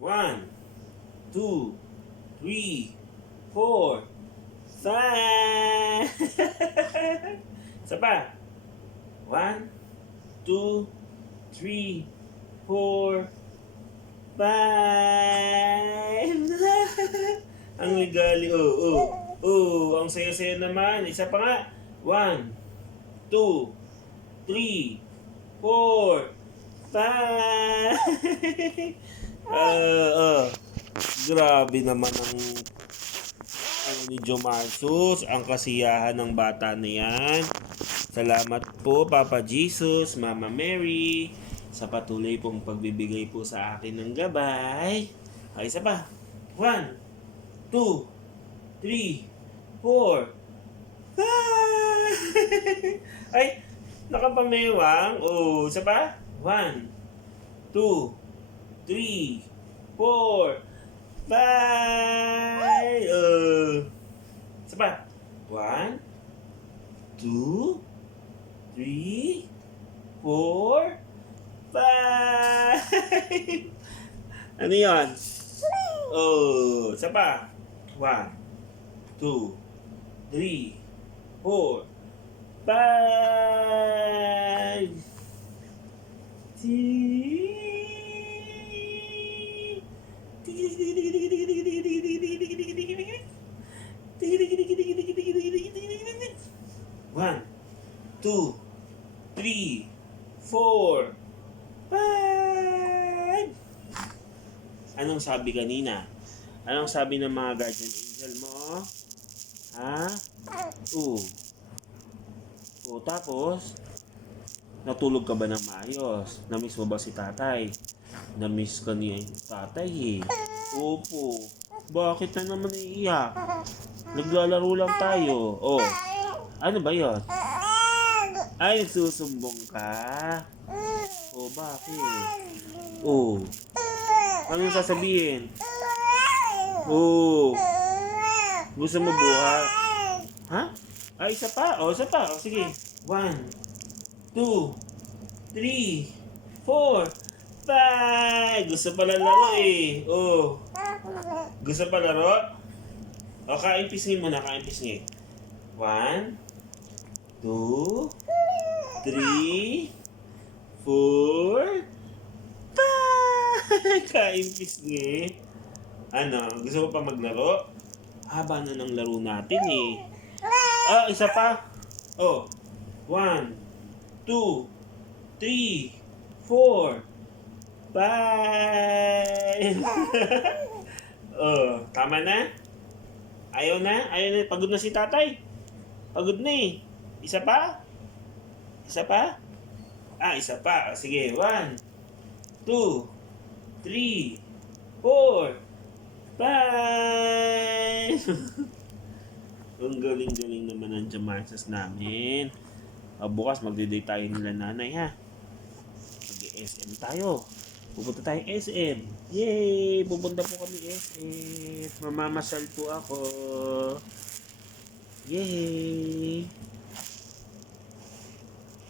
1, 2, 3, 4, 5. Isa pa. 1, 2, 3, 4, 5. Ang ligali. Ang saya-saya naman. Isa pa nga. 1, 2, 3, 4, 5. Grabe naman ang ni Jomarsus, ang kasiyahan ng bata na yan. Salamat po, Papa Jesus, Mama Mary, sa patuloy pong pagbibigay po sa akin ng gabay. Ay, isa pa. 1, 2, 3, 4, 5. Ay, nakapamewang. Isa pa. 1, 2, 3, 4, 5. Isa pa. 1, 2, 3, 4, 5. Ano yun? Isa pa. 1, 2, 3, 4, 5. 1, 2, 3, 4, 5. Anong sabi kanina? Anong sabi ng mga guardian angel mo? Ha? Tapos, natulog ka ba ng maayos? Namiss mo ba si tatay? Namiss ka ni tatay eh. Opo. Bakit na naman iiyak? Naglalaro lang tayo. Ano ba yon? Ay, susumbong ka? Bakit? Anong sasabihin? Gusto mo buhat? Ha? Ay, isa pa. Isa pa. Sige. 1, 2, 3, 4, 5. Gusto pala laro eh. Gusto pa laro? Kain pisngi muna. Kain pisngi. 1, 2, 3, 4, 5. Kain pisngi. Ano? Gusto mo pa maglaro? Haba na ng laro natin eh. Isa pa. 1, 2, 3, 4, 5. Tama na? Ayaw na? Pagod na si tatay? Pagod na eh. Isa pa? Isa pa? Isa pa. Sige. 1, 2, 3, 4, 5. Ang galing-galing naman ng Jamarsus namin. Bukas magde-date tayo nila nanay ha. Mag-SM tayo. Pupunta tayong SM. Yay! Pupunta po kami SM. Mamamasal po ako. Yay!